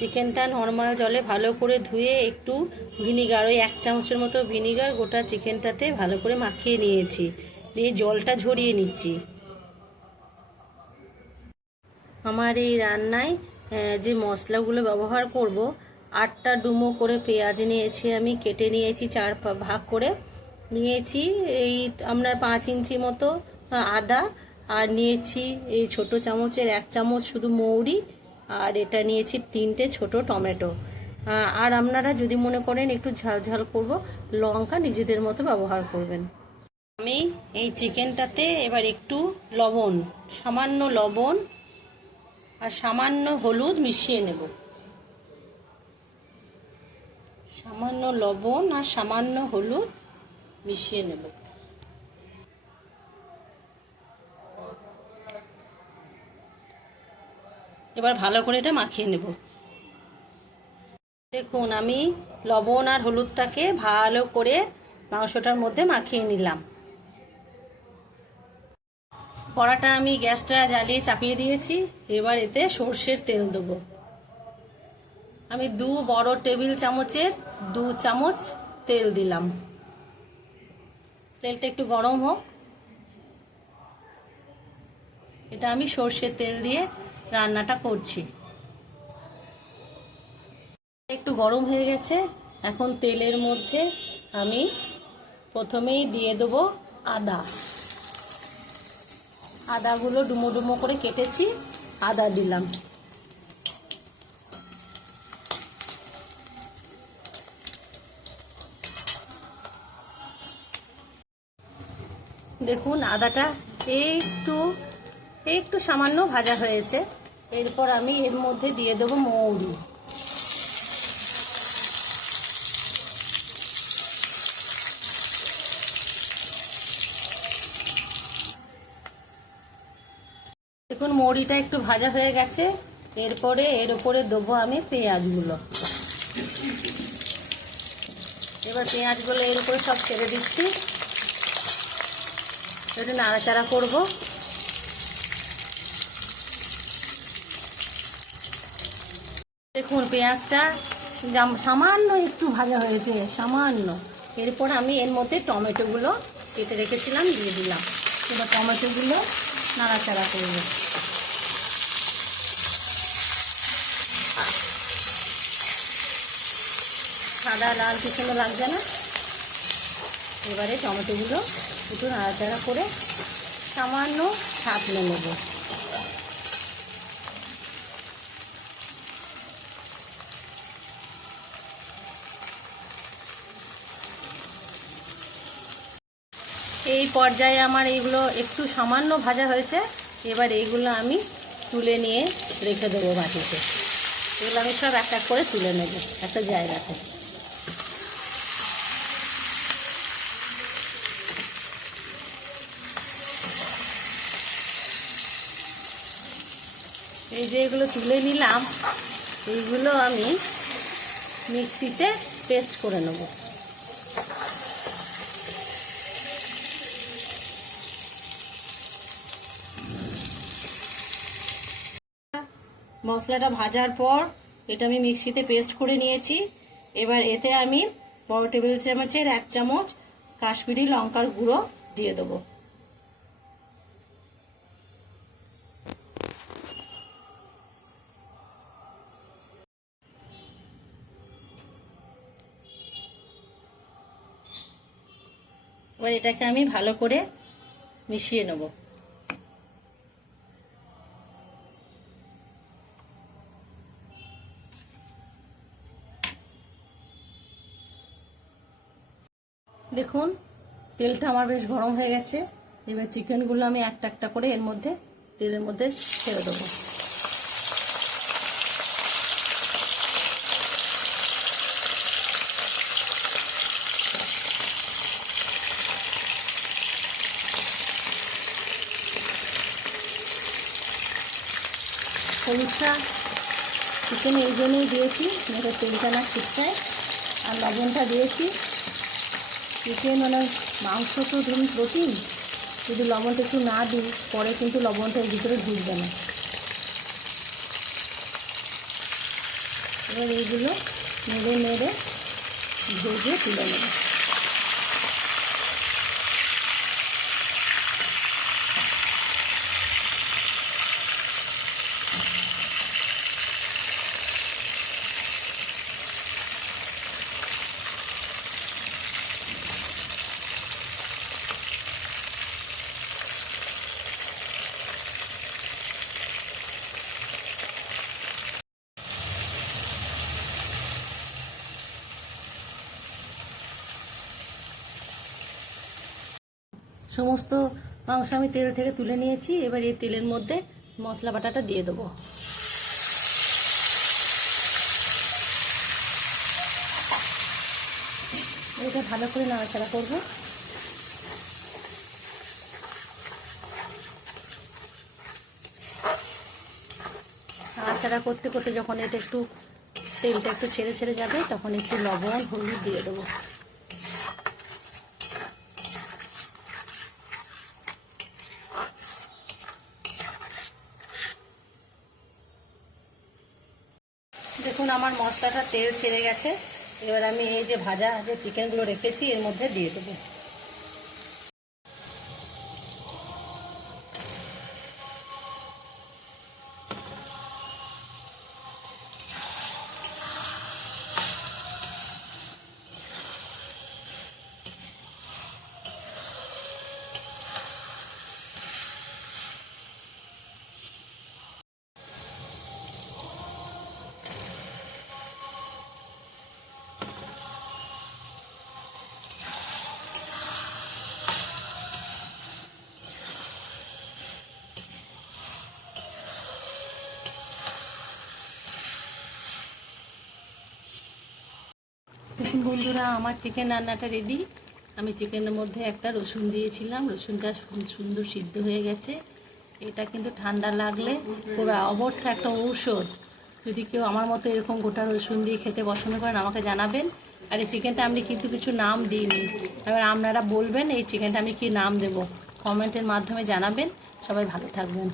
চিকেনটা নর্মাল জলে ভালো করে ধুয়ে একটু ভিনিগার, ওই 1 চামচের মতো ভিনিগার গোটা চিকেনটাতে ভালো করে মাখিয়ে নিয়েছি, দিয়ে জলটা ঝরিয়ে নিচ্ছি। আমার এই রান্নায় যে মশলাগুলো ব্যবহার করব, 8টা ডুমো করে পেঁয়াজ নিয়েছি, আমি কেটে নিয়েছি 4 ভাগ করে নিয়েছি। এই আপনার 5 ইঞ্চি মতো আদা, আর নিয়েছি এই ছোট চামচের 1 চামচ শুধু মৌরি, আর এটা নিয়েছি 3টে ছোট টমেটো। আর আপনারা যদি মনে করেন একটু ঝাল ঝাল করব, লঙ্কা নিজেদের মতো ব্যবহার করবেন। আমি এই চিকেনটাতে এবার একটু লবণ, সামান্য লবণ আর সামান্য হলুদ মিশিয়ে নেব। সামান্য লবণ আর সামান্য হলুদ মিশিয়ে নেব। এবার ভালো করে এটা মাখিয়ে নেব। দেখুন, আমি লবণ আর হলুদটাকে ভালো করে মাংসটার মধ্যে মাখিয়ে নিলাম। কড়াটা আমি গ্যাসটা জ্বালিয়ে চাপিয়ে দিয়েছি। এবার এতে সর্ষের তেল দেবো। আমি 2 বড় টেবিল চামচের 2 চামচ তেল দিলাম। তেলটা একটু গরম হোক। এটা আমি সর্ষের তেল দিয়ে রান্নাটা করছি। একটু গরম হয়ে গেছে। এখন তেলের মধ্যে আমি প্রথমেই দিয়ে দেবো আদা। আদাগুলো ডুমো ডুমো করে কেটেছি, আদা দিলাম। দেখুন, আদাটা একটু একটু সামান্য ভাজা হয়েছে। এরপর আমি এর মধ্যে দিয়ে দেবো মৌরি। দেখুন, মৌরিটা একটু ভাজা হয়ে গেছে। এরপরে এর উপরে দেবো আমি পেঁয়াজগুলো। এবার পেঁয়াজগুলো এর উপরে সব ছেড়ে দিচ্ছি। একটু নাড়াচাড়া করব। দেখুন, পেঁয়াজটা সামান্য একটু ভাজা হয়েছে, সামান্য। এরপর আমি এর মধ্যে টমেটোগুলো কেটে রেখেছিলাম দিয়ে দিলাম। এবার টমেটোগুলো নাড়াচাড়া করব। সাদা লাল কিছু লাগবে না। এবারে টমেটোগুলো একটু নাড়াচাড়া করে সামান্য ছাঁচলে নেব। এই পর্যায়ে আমার এইগুলো একটু সামান্য ভাজা হয়েছে। এবার এইগুলো আমি তুলে নিয়ে রেখে দেবো বাটিতে। এগুলো আমি সব এক এক করে তুলে নেব একটা জায়গাতে। এই যে এগুলো তুলে নিলাম, এইগুলো আমি মিক্সিতে পেস্ট করে নেব। মশলাটা ভাজার পর এটা আমি মিক্সিতে পেস্ট করে নিয়েছি। এবার এতে আমি বড় টেবিল চামচের 1 চামচ কাশ্মীরি লঙ্কার গুঁড়ো দিয়ে দেবো। এবার এটাকে আমি ভালো করে মিশিয়ে নেব। দেখুন, তেলটা আমার বেশ গরম হয়ে গেছে। এবার চিকেনগুলো আমি একটা একটা করে এর মধ্যে তেলের মধ্যে ছেড়ে দেবো। হলুদটা চিকেন এই জন্যই দিয়েছি, মেয়েদের তেলটা না ছিটকায়। আর লবণটা দিয়েছি, চিকেন মানে মাংস তো ধরুন প্রোটিন, যদি লবণটা একটু না দিই পরে কিন্তু লবণটা এর ভিতরে ঢুকবে না। এবার এইগুলো নেড়ে নেড়ে ভেজে তুলে নেব। সমস্ত মাংস আমি তেল থেকে তুলে নিয়েছি। এবার এই তেলের মধ্যে মশলা বাটাটা দিয়ে দেবো। এটা ভালো করে নাড়াচাড়া করবো। নাড়াচাড়া করতে করতে যখন এটা একটু তেলটা একটু ছেড়ে ছেড়ে যাবে তখন একটু লবণ হলুদ দিয়ে দেবো। দেখুন আমার মশলাটা তেল ছেড়ে গেছে। এবার আমি এই যে ভাজা যে চিকেনগুলো রেখেছি এর মধ্যে দিয়ে দেবো। দেখুন বন্ধুরা, আমার চিকেন রান্নাটা রেডি। আমি চিকেনের মধ্যে একটা রসুন দিয়েছিলাম, রসুনটা সুন্দর সিদ্ধ হয়ে গেছে। এটা কিন্তু ঠান্ডা লাগলে খুব অবর্থ একটা ঔষধ। যদি কেউ আমার মতো এরকম গোটা রসুন দিয়ে খেতে পছন্দ করেন আমাকে জানাবেন। আর এই চিকেনটা আমি কিন্তু কিছু নাম দিইনি, এবার আপনারা বলবেন এই চিকেনটা আমি কি নাম দেব, কমেন্টের মাধ্যমে জানাবেন। সবাই ভালো থাকবেন।